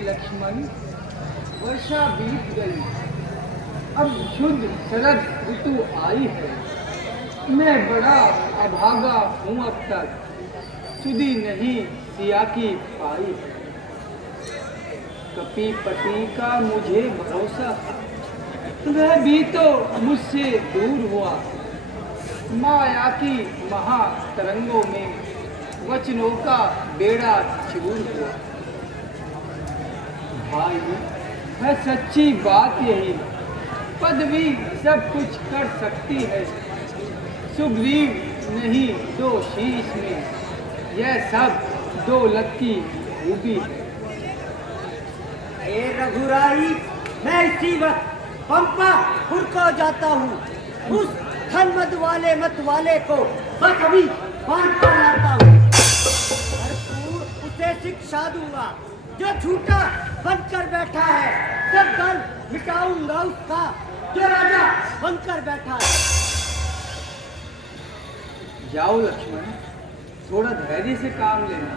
लक्ष्मण, वर्षा बीत गई, अब शुद्ध शरद ऋतु आई है। मैं बड़ा अभागा हूँ, अब तक सुधी नहीं सिया की पाई है। कपि पति का मुझे भरोसा, वह भी तो मुझसे दूर हुआ। माया की महा तरंगों में वचनों का बेड़ा चूर हुआ। भाई है सच्ची बात यही, पदवी सब कुछ कर सकती है। सुग्रीव नहीं दो शीश में, यह सब दौलत की खूबी है। ए रघुराई, मैं इसी वक्त पंपापुर को जाता हूँ। उस धन मत वाले को बस अभी बांध कर लाता हूँ। भरपूर उसे शिक्षा दूंगा जो झूठा बनकर बैठा है। सब दल मिटाऊंगा उसका जो राजा बनकर बैठा है। जाओ लक्ष्मण, थोड़ा धैर्य से काम लेना।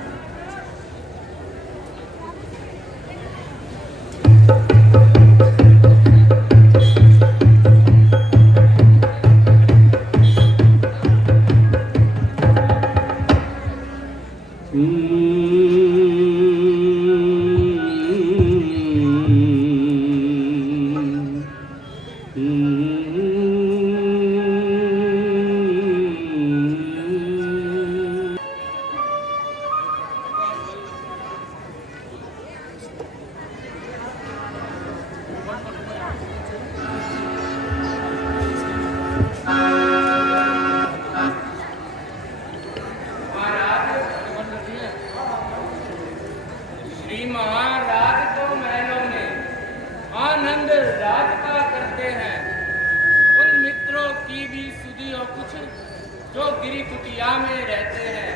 जो गिरी कुटिया में रहते हैं,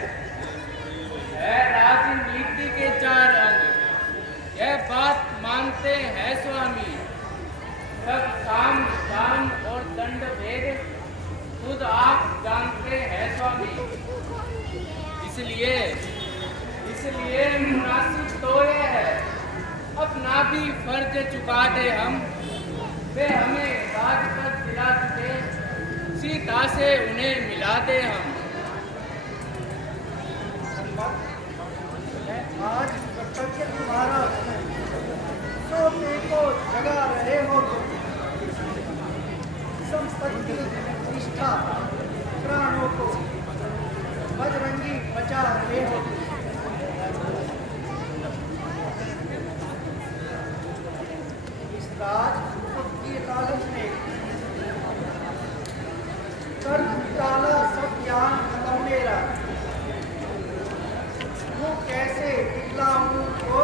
है राजनीति के चार अंग। यह बात मानते हैं स्वामी, सब साम दान और दंड भेद खुद आप जानते हैं स्वामी। इसलिए मुनासिब तो यह है, अपना भी फर्ज चुका दे हम। वे हमें राजपद दिला चुके, सीता से उन्हें मिला दे हम। आज कर्तव्य तुम्हारा, सोते को जगा रहे हो। संपत्ति निष्ठा प्राणों को बजरंगी बचा रहे हो। इस राज की लालच में कर डाला सब ज्ञान खत्म मेरा। वो कैसे दिखलाऊं को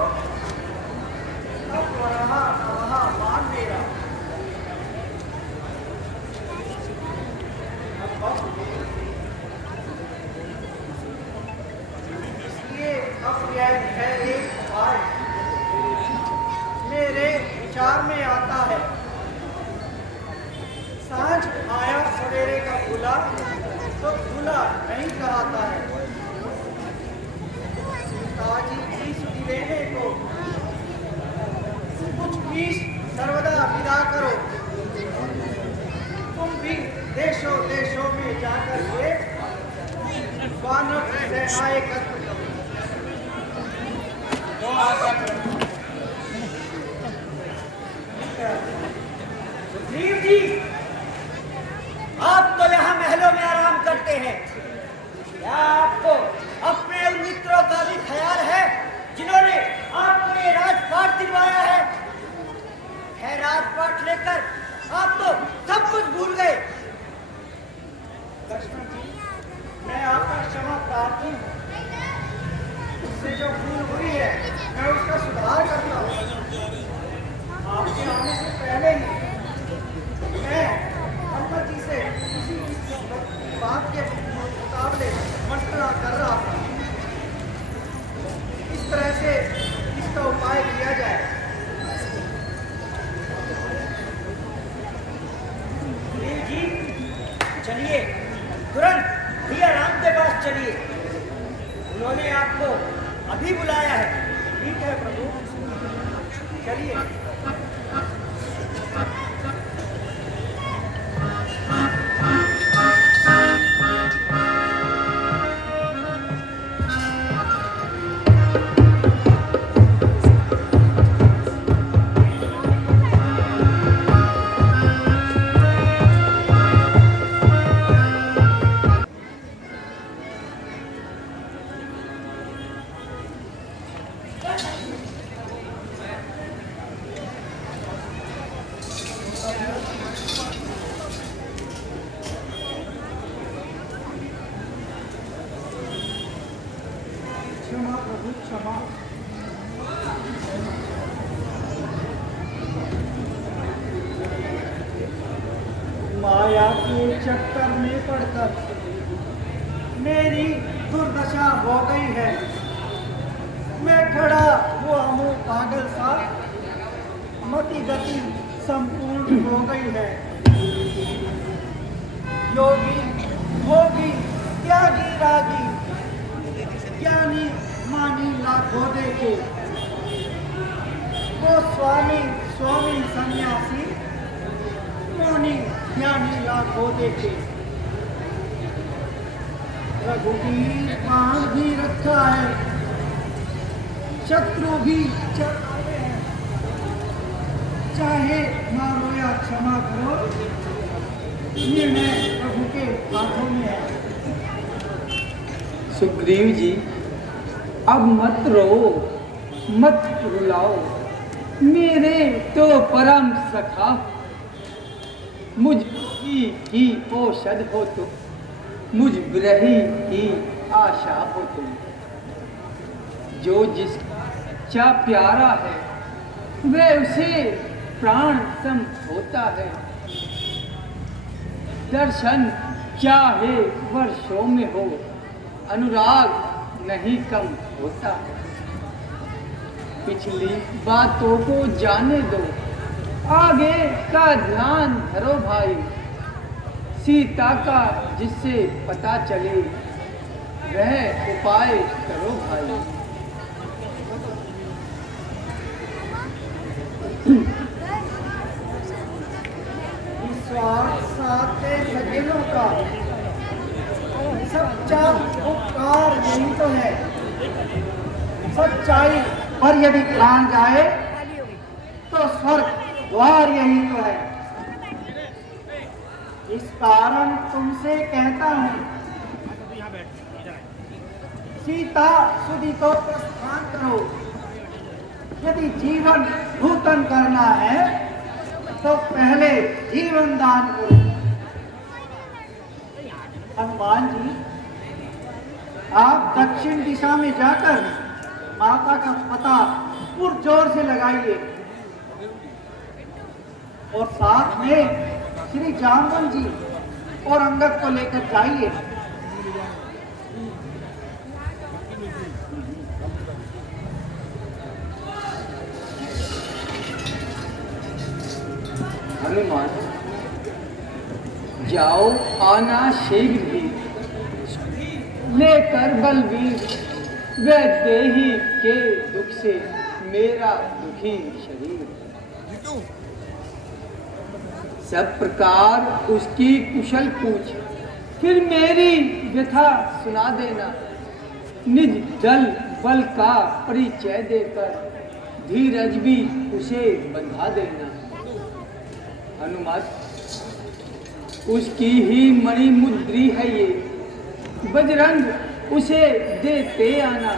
अब रहा मान मेरा। इसलिए अब यह है एक उपाय मेरे विचार में आता है। सांझ आया सवेरे का भूला तो भूला नहीं कराता है। सीताजी की सुधि लेने को कुछ भी सर्वदा विदा करो। तुम भी देशों देशों में जाकर के वानर सेनाएं करो। सुग्रीव जी, आप तो यहाँ महलों में आराम करते हैं। क्या आपको अपने उन मित्रों का भी ख्याल है जिन्होंने आपको ये राजपाट दिलवाया है? राजपाट लेकर आप तो सब कुछ भूल गए। लक्ष्मण जी, मैं आपका क्षमा प्रार्थी हूँ। उससे जो भूल हुई है मैं उसका सुधार करता हूँ। आपके आने से पहले ही मैं अम्मा जी से किसी बात के मुकाबले मशवरा कर रहा था। इस तरह से इसका उपाय किया जाए। चलिए तुरंत भैया राम के पास चलिए, उन्होंने आपको अभी बुलाया है। ठीक है प्रभु, चलिए। क्षमा प्रभु क्षमा। माया के चक्कर में पड़कर मेरी दुर्दशा हो गई है। मैं खड़ा हुआ हूँ पागल सा, मति गति संपूर्ण हो गई है। योगी भोगी त्यागी रागी ज्ञानी मानी लाखों देखे, वो स्वामी स्वामी सन्यासी मौनी ज्ञानी लाखों देखे। रघुवीर बाण भी रखा है, शत्रु भी चढ़ाए हैं, चाहे मारो या क्षमा करो, निर्णय प्रभु के हाथों में है। सुग्रीव जी, अब मत रो मत रुलाओ, मेरे तो परम सखा, मुझ की औषध हो तुम, मुझ विरही की आशा हो तुम। जो जिसका प्यारा है वह उसे प्राण सम होता है। दर्शन चाहे वर्षों में हो, अनुराग नहीं कम होता है। पिछली बातों को जाने दो, आगे का ध्यान धरो भाई। सीता का जिससे पता चले वह उपाय करो भाई। निस्वार्थ साथे सज्जनों का सच्चा उपकार यही तो है। सच्चाई पर यदि प्राण जाए तो स्वर्ग द्वार यही तो है। इस कारण तुमसे कहता हूँ, सीता सुधी को प्रस्थान करो। यदि जीवन नूतन करना है तो पहले जीवन दान करो। हनुमान जी, आप दक्षिण दिशा में जाकर माता का पता पुरजोर से लगाइए और साथ में श्री जामवन जी और अंगद को लेकर जाइए। हनुमान, जाओ आना शीघ्र ही, लेकर बलवीर वह देही के दुख से मेरा दुखी शरीर। सब प्रकार उसकी कुशल पूछ, फिर मेरी व्यथा सुना देना। निज दल बल का परिचय देकर धीरज भी उसे बंधा देना। हनुमत, उसकी ही मणि मुद्री है ये, बजरंग उसे देते आना।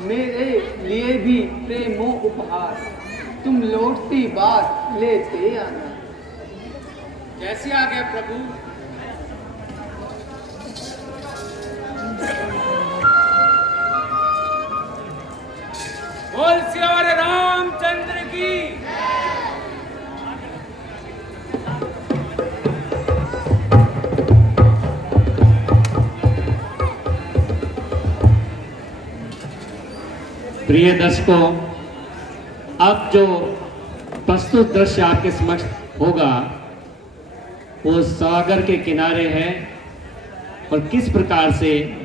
मेरे लिए भी प्रेमो उपहार, तुम लौटती बात लेते आना। कैसे आ गए प्रभु? बोल सियावर रामचंद्र की। प्रिय दर्शकों, अब जो प्रस्तुत दृश्य आपके समक्ष होगा वो सागर के किनारे है और किस प्रकार से